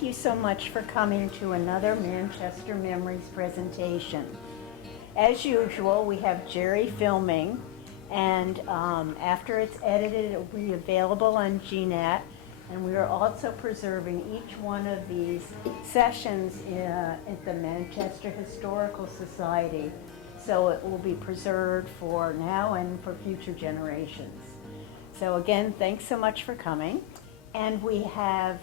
thank you so much for coming to another Manchester Memories presentation. As usual, we have Jerry filming, and after it's edited, it will be available on GNAT, and we are also preserving each one of these sessions at the Manchester Historical Society, so it will be preserved for now and for future generations. So again, thanks so much for coming. And we're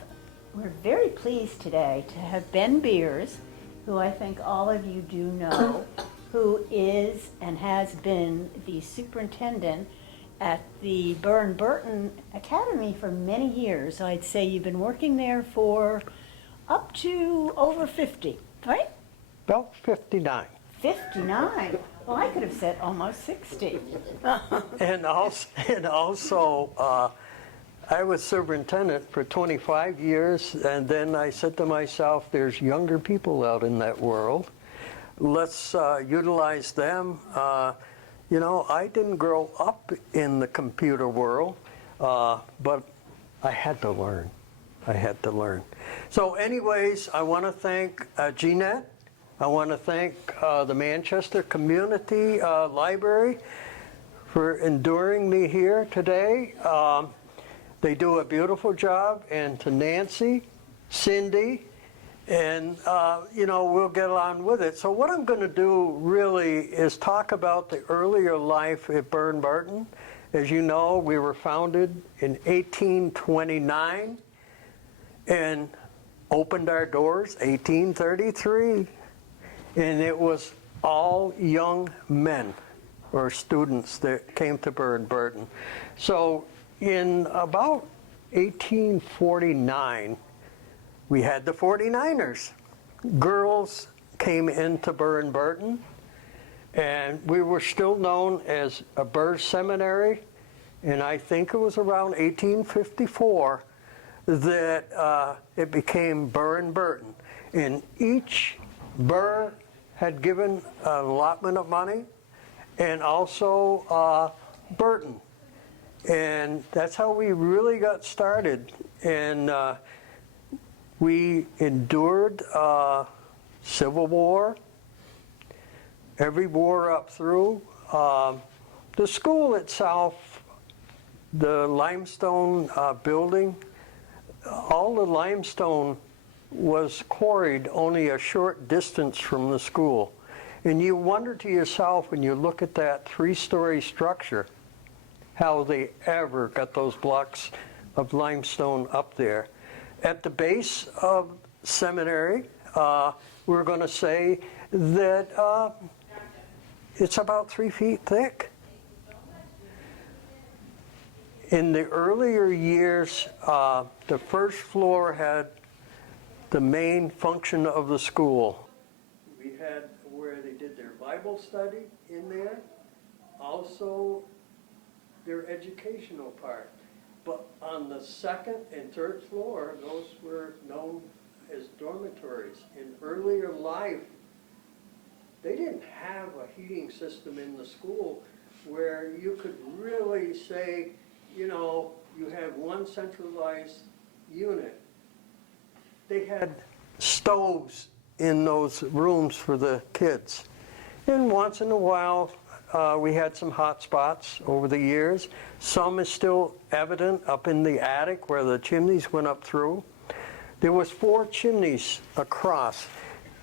very pleased today to have Ben Beers, who I think all of you do know, who is and has been the superintendent at the Barton Academy for many years. I'd say you've been working there for up to over 50, right? About 59. 59. Well, I could have said almost 60. And also, I was superintendent for 25 years, and then I said to myself, there's younger people out in that world. Let's utilize them. You know, I didn't grow up in the computer world, but I had to learn. So anyways, I want to thank GNAT. I want to thank the Manchester Community Library for enduring me here today. They do a beautiful job, and to Nancy, Cindy, and you know, we'll get on with it. So what I'm going to do really is talk about the earlier life at Barton. As you know, we were founded in 1829 and opened our doors 1833. And it was all young men or students that came to Barton. So in about 1849, we had the 49ers. Girls came into Barton, and we were still known as a Burr Seminary. And I think it was around 1854 that it became Barton. And each Burr had given an allotment of money, and also Barton. And that's how we really got started. And we endured Civil War, every war up through. The school itself, the limestone building, all the limestone was quarried only a short distance from the school. And you wonder to yourself when you look at that three-story structure, how they ever got those blocks of limestone up there. At the base of seminary, we're going to say that it's about 3 feet thick. In the earlier years, the first floor had the main function of the school. We had where they did their Bible study in there, also their educational part. But on the second and third floor, those were known as dormitories. In earlier life, they didn't have a heating system in the school where you could really say, you know, you have one centralized unit. They had stoves in those rooms for the kids. And once in a while, we had some hot spots over the years. Some is still evident up in the attic where the chimneys went up through. There was 4 chimneys across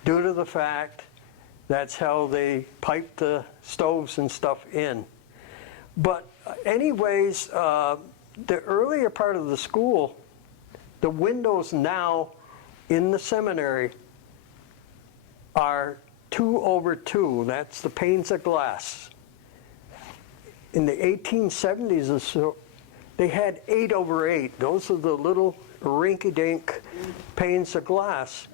due to the fact that's how they piped the stoves and stuff in. But anyways, the earlier part of the school, the windows now in the seminary are 2 over 2. That's the panes of glass. In the 1870s or so, they had 8 over 8. Those are the little rinky-dink panes of glass.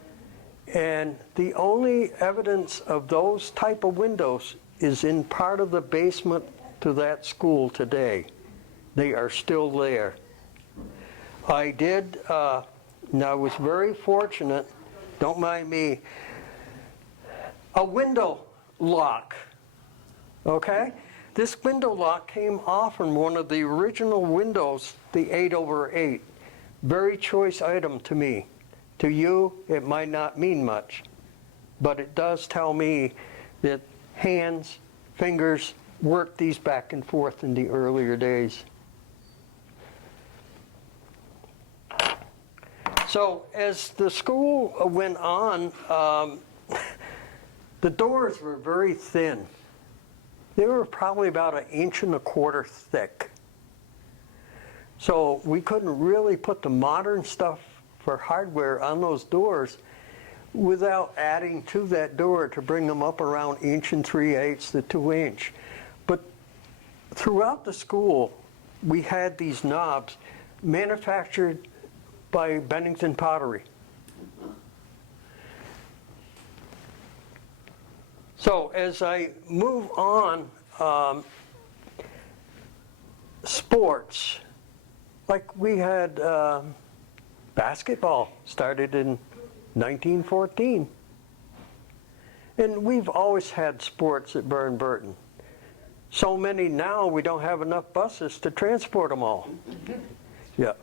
And the only evidence of those type of windows is in part of the basement to that school today. They are still there. I did, and I was very fortunate, don't mind me, a window lock, okay? This window lock came off from one of the original windows, the 8 over 8. Very choice item to me. To you, it might not mean much, but it does tell me that hands, fingers worked these back and forth in the earlier days. So as the school went on, the doors were very thin. They were probably about 1.25 inches thick. So we couldn't really put the modern stuff for hardware on those doors without adding to that door to bring them up around 1 3/8 to 2 inch. But throughout the school, we had these knobs manufactured by Bennington Pottery. So as I move on, sports, like we had basketball started in 1914. And we've always had sports at Burton. So many now we don't have enough buses to transport them all. Yeah.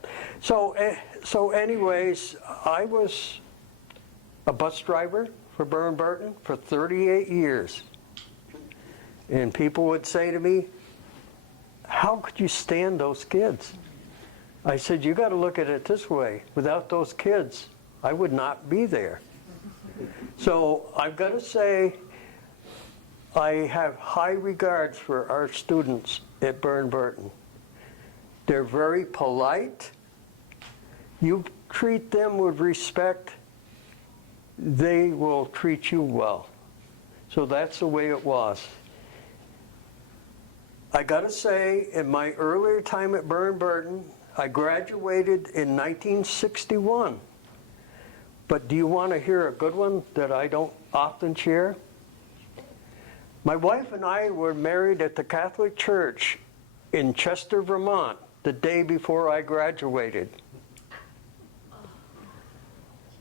So anyways, I was a bus driver for Burton for 38 years. And people would say to me, how could you stand those kids? I said, you got to look at it this way. Without those kids, I would not be there. So I've got to say, I have high regards for our students at Burton. They're very polite. You treat them with respect, they will treat you well. So that's the way it was. I gotta say, in my earlier time at Burton, I graduated in 1961. But do you want to hear a good one that I don't often share? My wife and I were married at the Catholic Church in Chester, Vermont, the day before I graduated.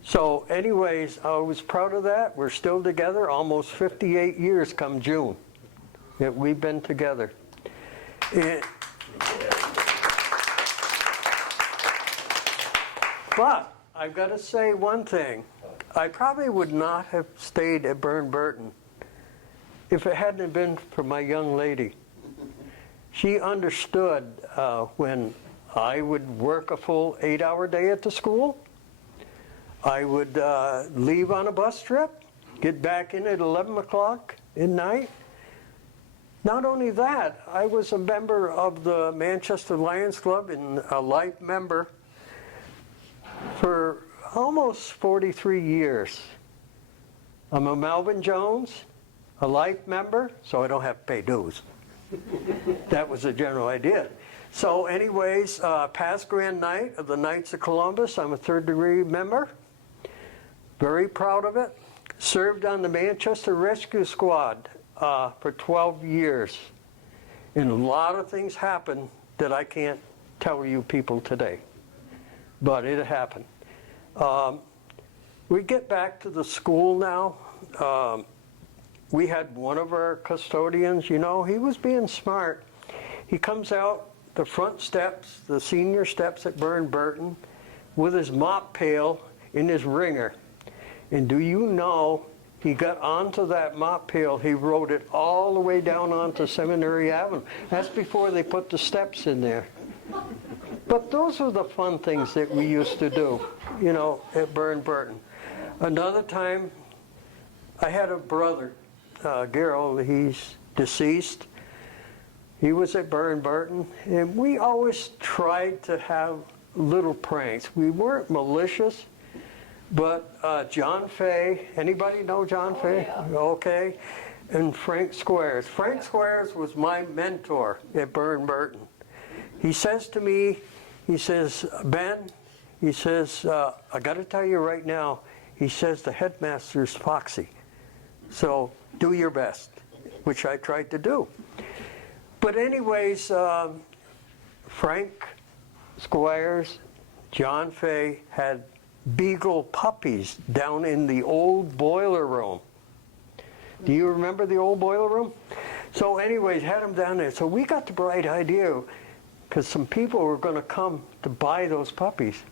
So anyways, I was proud of that. We're still together, almost 58 years come June that we've been together. But I've got to say one thing. I probably would not have stayed at Burton if it hadn't been for my young lady. She understood when I would work a full 8-hour day at the school. I would leave on a bus trip, get back in at 11 o'clock at night. Not only that, I was a member of the Manchester Lions Club and a life member for almost 43 years. I'm a Melvin Jones, a life member, so I don't have to pay dues. That was the general idea. So anyways, past Grand Knight of the Knights of Columbus, I'm a 3rd-degree member. Very proud of it. Served on the Manchester Rescue Squad for 12 years. And a lot of things happened that I can't tell you people today. But it happened. We get back to the school now. We had one of our custodians, you know, he was being smart. He comes out the front steps, the senior steps at Burton, with his mop pail in his ringer. And do you know, he got onto that mop pail, he rode it all the way down onto Seminary Avenue. That's before they put the steps in there. But those are the fun things that we used to do, you know, at Burton. Another time, I had a brother, Gerald, he's deceased. He was at Burton, and we always tried to have little pranks. We weren't malicious, but John Fay, anybody know John Fay? Yeah. Okay, and Frank Squares. Frank Squares was my mentor at Burton. He says to me, he says, Ben, he says, I got to tell you right now, he says the headmaster's foxy. So do your best, which I tried to do. But anyways, Frank Squires, John Fay had beagle puppies down in the old boiler room. Do you remember the old boiler room? So anyways, had them down there. So we got the bright idea, because some people were going to come to buy those puppies.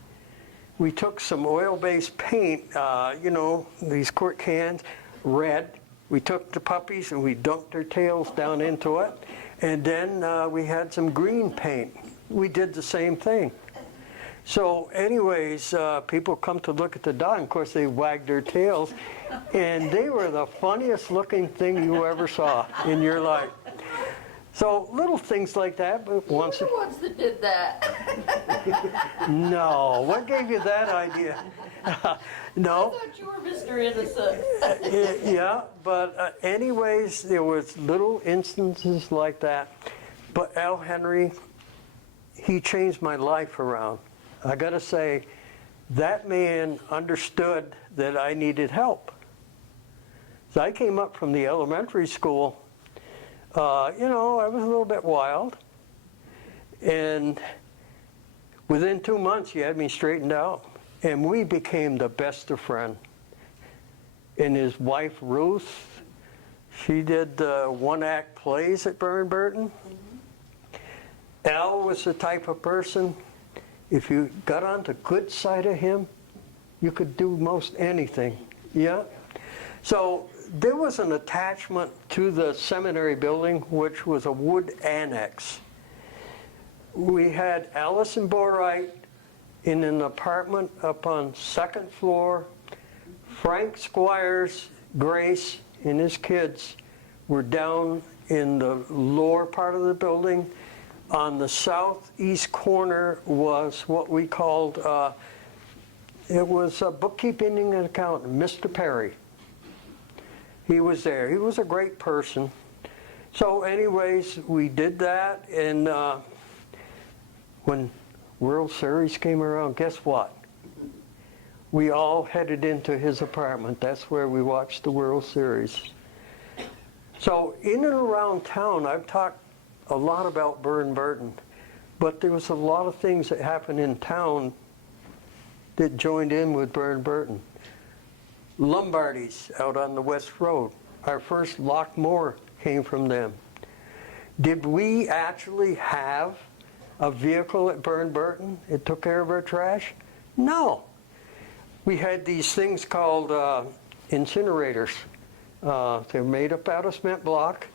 we took some oil-based paint, you know, these quart cans, red. We took the puppies and we dunked their tails down into it. And then we had some green paint. We did the same thing. So anyways, people come to look at the dog, and of course they wagged their tails, and they were the funniest looking thing you ever saw in your life. So little things like that, but once... You're the ones that did that. No, what gave you that idea? No. I thought you were Mr. Innocent. Yeah, but anyways, there was little instances like that. But Al Henry, he changed my life around. I gotta say, that man understood that I needed help. So I came up from the elementary school, you know, I was a little bit wild. And within 2 months, he had me straightened out. And we became the best of friends. And his wife, Ruth, she did one-act plays at Burton. Al was the type of person, if you got on the good side of him, you could do most anything. Yeah? So there was an attachment to the seminary building, which was a wood annex. We had Allison Borwright in an apartment up on 2nd floor. Frank Squires, Grace, and his kids were down in the lower part of the building. On the southeast corner was what we called, it was a bookkeeping and accountant, Mr. Perry. He was there. He was a great person. So anyways, we did that, and when World Series came around, guess what? We all headed into his apartment. That's where we watched the World Series. So in and around town, I've talked a lot about Burton, but there was a lot of things that happened in town that joined in with Burton. Lombardies out on the West Road. Our first Lockmore came from them. Did we actually have a vehicle at Burton? It took care of our trash? No. We had these things called incinerators. They're made up out of cement block.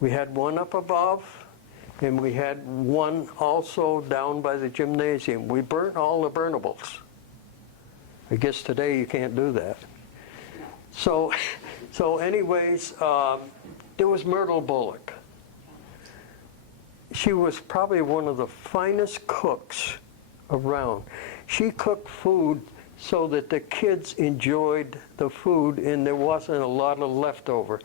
We had one up above, and we had one also down by the gymnasium. We burnt all the burnables. I guess today you can't do that. So anyways, there was Myrtle Bullock. She was probably one of the finest cooks around. She cooked food so that the kids enjoyed the food and there wasn't a lot of leftover.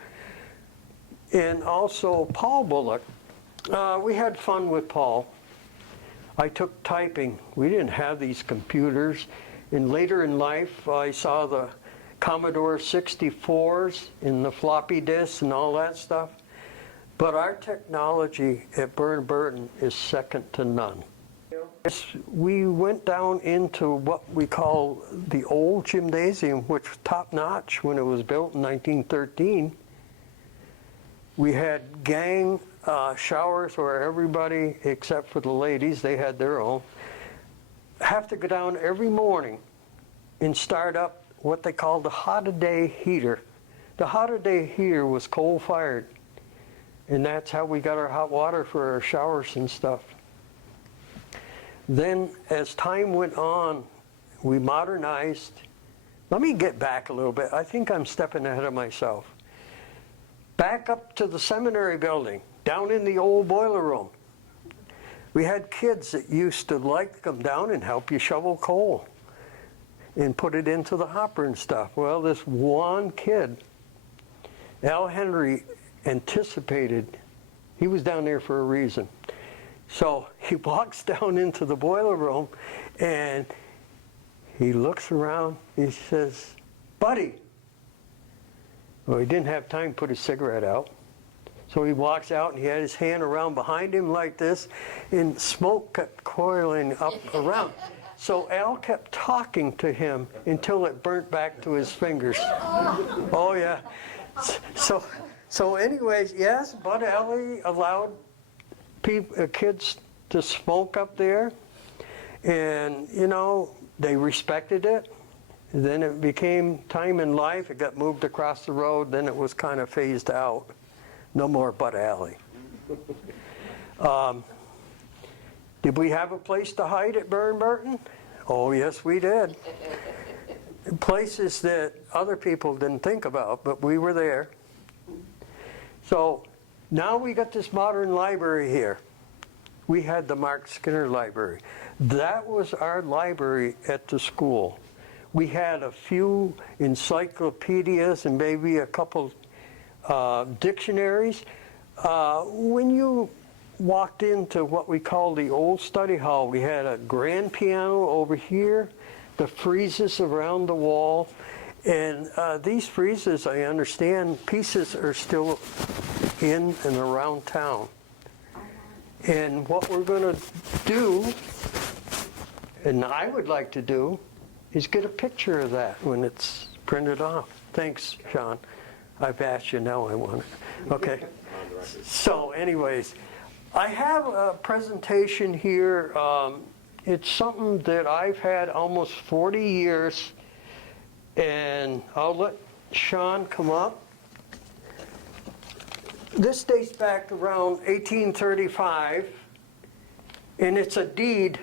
And also Paul Bullock. We had fun with Paul. I took typing. We didn't have these computers. And later in life, I saw the Commodore 64s and the floppy disks and all that stuff. But our technology at Burton is second to none. We went down into what we call the old gymnasium, which was top-notch when it was built in 1913. We had gang showers where everybody, except for the ladies, they had their own, have to go down every morning and start up what they called the hot-a-day heater. The hot-a-day heater was coal-fired, and that's how we got our hot water for our showers and stuff. Then, as time went on, we modernized. Let me get back a little bit. I think I'm stepping ahead of myself. Back up to the seminary building, down in the old boiler room. We had kids that used to like to come down and help you shovel coal and put it into the hopper and stuff. Well, this one kid, Al Henry, anticipated. He was down there for a reason. So he walks down into the boiler room and he looks around. He says, "Buddy." Well, he didn't have time to put his cigarette out. So he walks out and he had his hand around behind him like this, and smoke kept coiling up around. So Al kept talking to him until it burnt back to his fingers. Oh yeah. So anyways, yes, Bud Alley allowed kids to smoke up there. And, you know, they respected it. And then it became time in life. It got moved across the road. Then it was kind of phased out. No more Butt Alley. Did we have a place to hide at Burton? Oh, yes, we did. Places that other people didn't think about, but we were there. So now we got this modern library here. We had the Mark Skinner Library. That was our library at the school. We had a few encyclopedias and maybe a couple dictionaries. When you walked into what we call the old study hall, we had a grand piano over here, the friezes around the wall, and these friezes, I understand, pieces are still in and around town. And what we're going to do, and I would like to do, is get a picture of that when it's printed off. Thanks, Sean. I've asked you, now I want it. Okay. So anyways, I have a presentation here. It's something that I've had almost 40 years, and I'll let Sean come up. This dates back around 1835, and it's a deed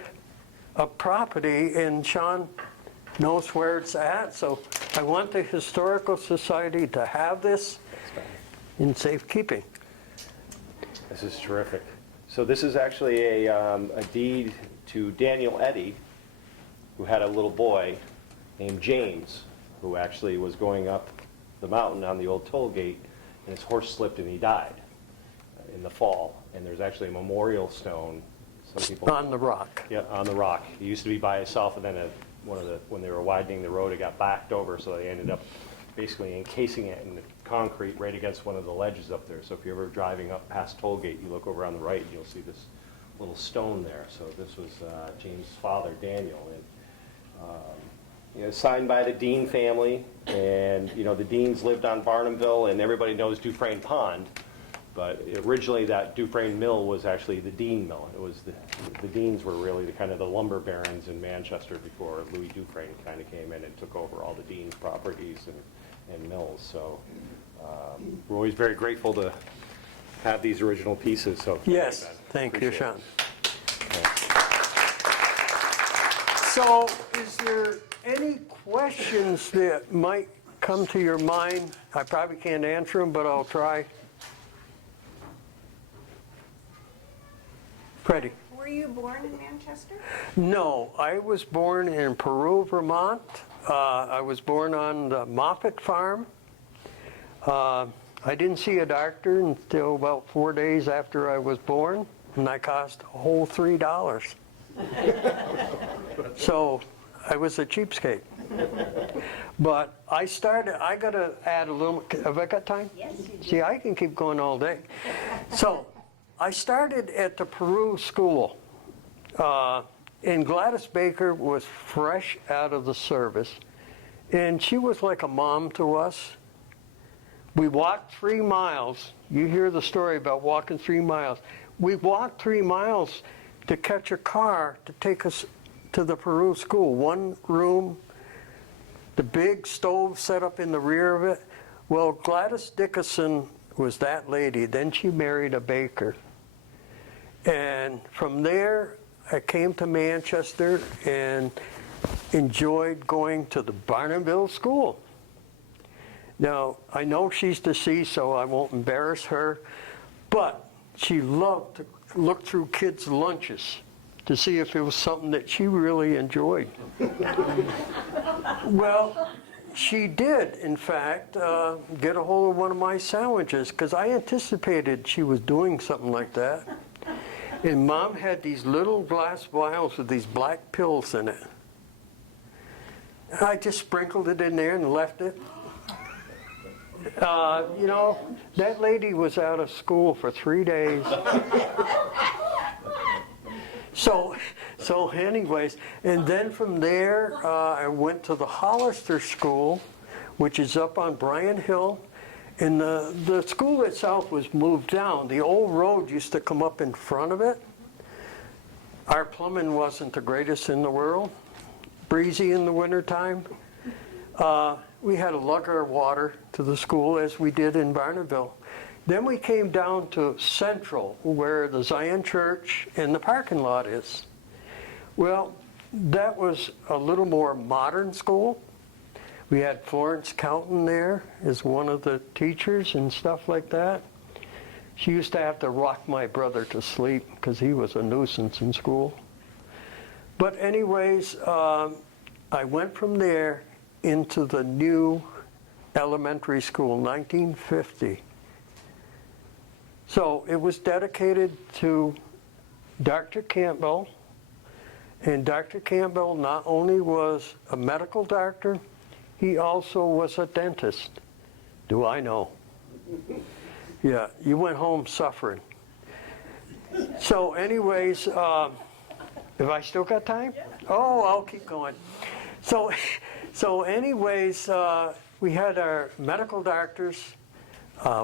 of property, and Sean knows where it's at, so I want the Historical Society to have this in safekeeping. This is terrific. So this is actually a deed to Daniel Eddy, who had a little boy named James, who actually was going up the mountain on the old toll gate, and his horse slipped and he died in the fall. And there's actually a memorial stone. Some people On the rock. Yeah, on the rock. It used to be by itself, and then when they were widening the road, it got backed over, so they ended up basically encasing it in the concrete right against one of the ledges up there. So if you're ever driving up past toll gate, you look over on the right, and you'll see this little stone there. So this was James' father, Daniel, and signed by the Dean family. And the Deans lived on Barnumville, and everybody knows Dufresne Pond. But originally, that Dufresne Mill was actually the Dean Mill. It was the Deans were really the kind of the lumber barons in Manchester before Louis Dufresne kind of came in and took over all the Dean's properties and mills. So we're always very grateful to have these original pieces. So Yes, thank you, Appreciate Sean. So is there any questions that might come to your mind? I probably can't answer them, but I'll try. Freddie? Were you born in Manchester? No, I was born in Peru, Vermont. I was born on the Moffett farm. I didn't see a doctor until about 4 days after I was born, and I cost a whole $3. So I was a cheapskate. But I got to add a little, have I got time? Yes, you do. See, I can keep going all day. So I started at the Peru School, and Gladys Baker was fresh out of the service, and she was like a mom to us. We walked 3 miles. You hear the story about walking 3 miles. We walked 3 miles to catch a car to take us to the Peru School. One room, the big stove set up in the rear of it. Well, Gladys Dickinson was that lady. Then she married a baker. And from there, I came to Manchester and enjoyed going to the Barnumville School. Now, I know she's deceased, so I won't embarrass her, but she loved to look through kids' lunches to see if it was something that she really enjoyed. Well, she did, in fact, get a hold of one of my sandwiches, because I anticipated she was doing something like that. And Mom had these little glass vials with these black pills in it. And I just sprinkled it in there and left it. That lady was out of school for 3 days. So anyways, and then from there, I went to the Hollister School, which is up on Bryan Hill. And the school itself was moved down. The old road used to come up in front of it. Our plumbing wasn't the greatest in the world. breezy in the wintertime. We had to lug our water to the school as we did in Barneville. Then we came down to Central, where the Zion Church and the parking lot is. Well, that was a little more modern school. We had Florence Counton there as one of the teachers and stuff like that. She used to have to rock my brother to sleep because he was a nuisance in school. But anyways, I went from there into the new elementary school, 1950. So it was dedicated to Dr. Campbell. And Dr. Campbell not only was a medical doctor, he also was a dentist. Do I know? Yeah, you went home suffering. So anyways, have I still got time? Oh, I'll keep going. So anyways, we had our medical doctors.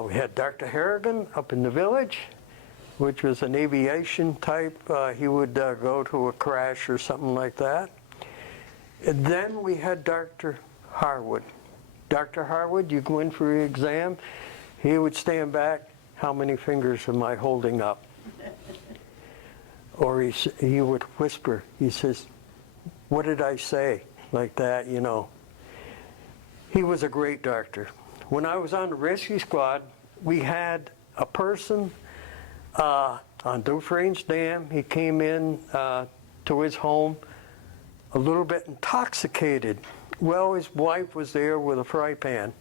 We had Dr. Harrigan up in the village, which was an aviation type. He would go to a crash or something like that. And then we had Dr. Harwood. Dr. Harwood, you go in for your exam, he would stand back, how many fingers am I holding up? Or he would whisper, he says, what did I say? Like that, you know. He was a great doctor. When I was on the rescue squad, we had a person on Dufresne's Dam. He came in to his home a little bit intoxicated. Well, his wife was there with a fry pan.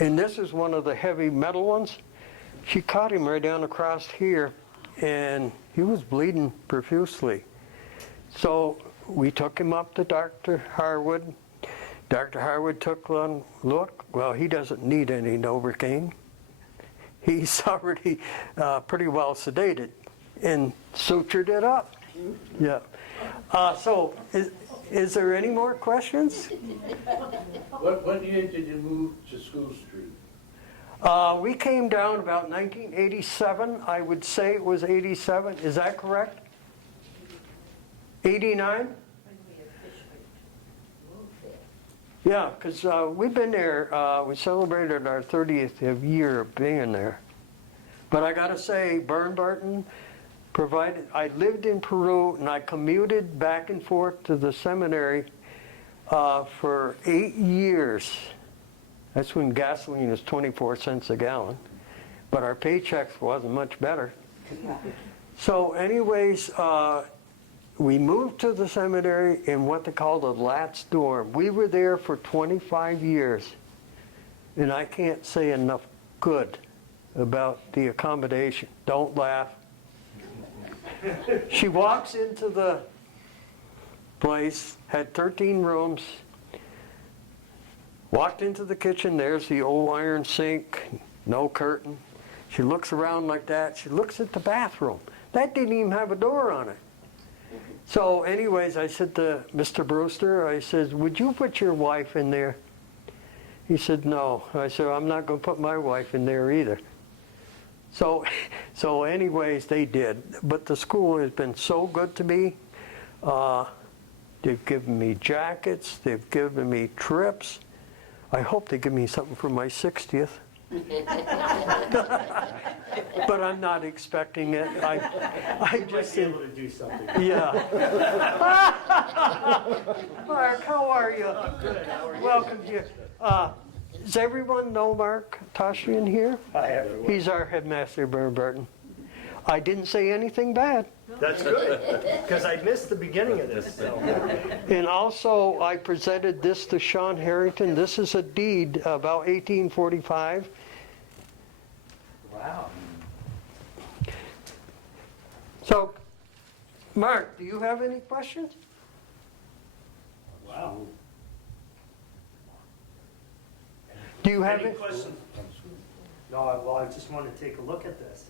And this is one of the heavy metal ones. She caught him right down across here, and he was bleeding profusely. So we took him up to Dr. Harwood. Dr. Harwood took one look. Well, he doesn't need any Novocaine. He's already pretty well sedated, and sutured it up. Yeah. So is there any more questions? What year did you move to School Street? We came down about 1987. I would say it was 87. Is that correct? 89? Yeah, because we've been there. We celebrated our 30th year of being there. But I got to say, Barton provided. I lived in Peru, and I commuted back and forth to the seminary for 8 years. That's when gasoline was 24 cents a gallon. But our paychecks wasn't much better. So anyways, we moved to the seminary in what they called a Latz dorm. We were there for 25 years. And I can't say enough good about the accommodation. Don't laugh. She walks into the place, had 13 rooms, walked into the kitchen, there's the old iron sink, no curtain. She looks around like that. She looks at the bathroom. That didn't even have a door on it. So anyways, I said to Mr. Brewster, I said, would you put your wife in there? He said, no. I said, I'm not going to put my wife in there either. So anyways, they did. But the school has been so good to me. They've given me jackets. They've given me trips. I hope they give me something for my 60th. But I'm not expecting it. I just be able to do something. Yeah. Mark, how are you? I'm good. How are you? Welcome here. Does everyone know Mark Toshian here? Hi, everyone. He's our headmaster of Barton. I didn't say anything bad. That's good, because I missed the beginning of this. So. And also, I presented this to Sean Harrington. This is a deed about 1845. Wow. So, Mark, do you have any questions? Wow. Do you have Any any? questions? No, well, I just want to take a look at this.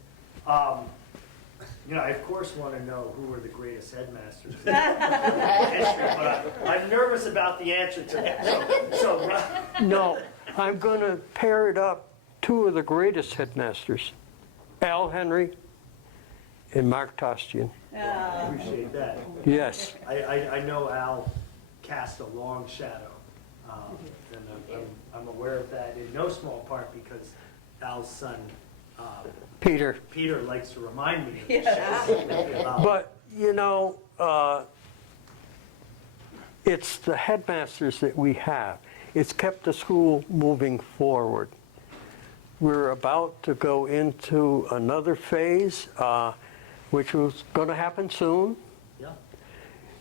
I of course want to know who were the greatest headmasters in history, but I'm nervous about the answer to that. No, I'm going to pair it up. Two of the greatest headmasters, Al Henry and Mark Tostian. I appreciate that. Yes. I know Al cast a long shadow. And I'm aware of that in no small part because Al's son, Peter. Peter, likes to remind me of this. But, you know, it's the headmasters that we have. It's kept the school moving forward. We're about to go into another phase, which was going to happen soon. Yeah.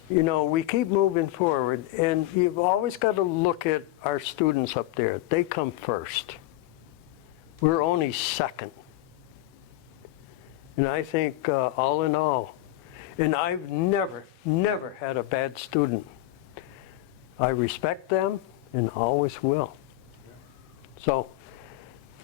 You know, we keep moving forward, and you've always got to look at our students up there. They come first. We're only second. And I think all in all, and I've never had a bad student. I respect them and always will. So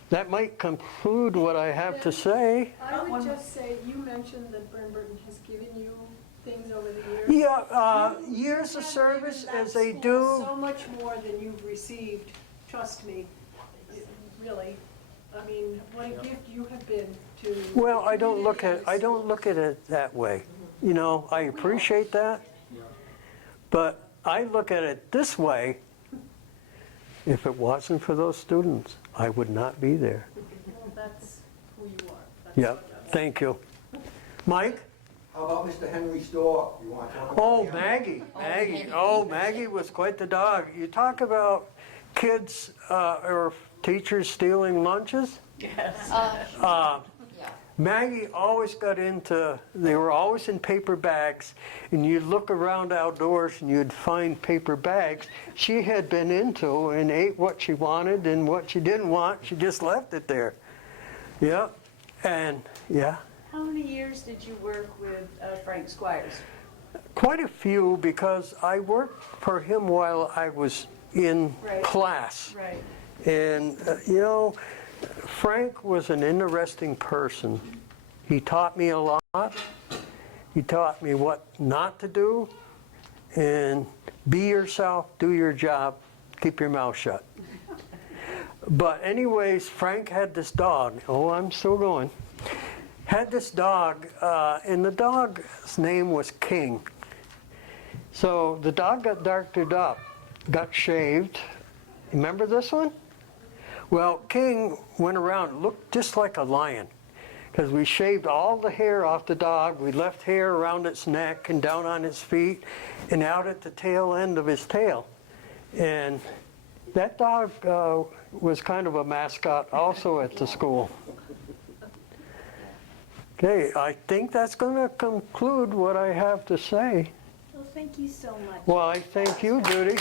that might conclude what I have to say. I would just say, you mentioned that Burton has given you things over the years. Yeah, years of You have service given that as they school do. So much more than you've received, trust me, really. I mean, what a gift you have been to. Well, I don't the look at community and it that way. You know, I appreciate that, but I look at it this way. If it wasn't for those students, I would not be there. Well, that's who you are. That's Yeah, what- thank you. Mike? How about Mr. Henry Storr? You want to talk about Oh, him? Maggie. Oh, Maggie was quite the dog. You talk about kids or teachers stealing lunches? Yes. Uh, Yeah. Maggie always got into, they were always in paper bags, and you'd look around outdoors and you'd find paper bags she had been into and ate what she wanted, and what she didn't want, she just left it there. Yeah, and yeah, How many years did you work with Frank Squires? quite a few, because I worked for him while I was in Right. class. Right. And, you know, Frank was an interesting person. He taught me a lot. He taught me what not to do. And be yourself, do your job, keep your mouth shut. But anyways, Frank had this dog. Oh, I'm still going. Had this dog, and the dog's name was King. So the dog got doctored up, got shaved. Remember this one? Well, King went around, looked just like a lion, because we shaved all the hair off the dog. We left hair around its neck and down on its feet and out at the tail end of his tail. And that dog was kind of a mascot also at the school. Okay, I think that's going to conclude what I have to say. Well, thank you so much. Well, I thank you, Judy.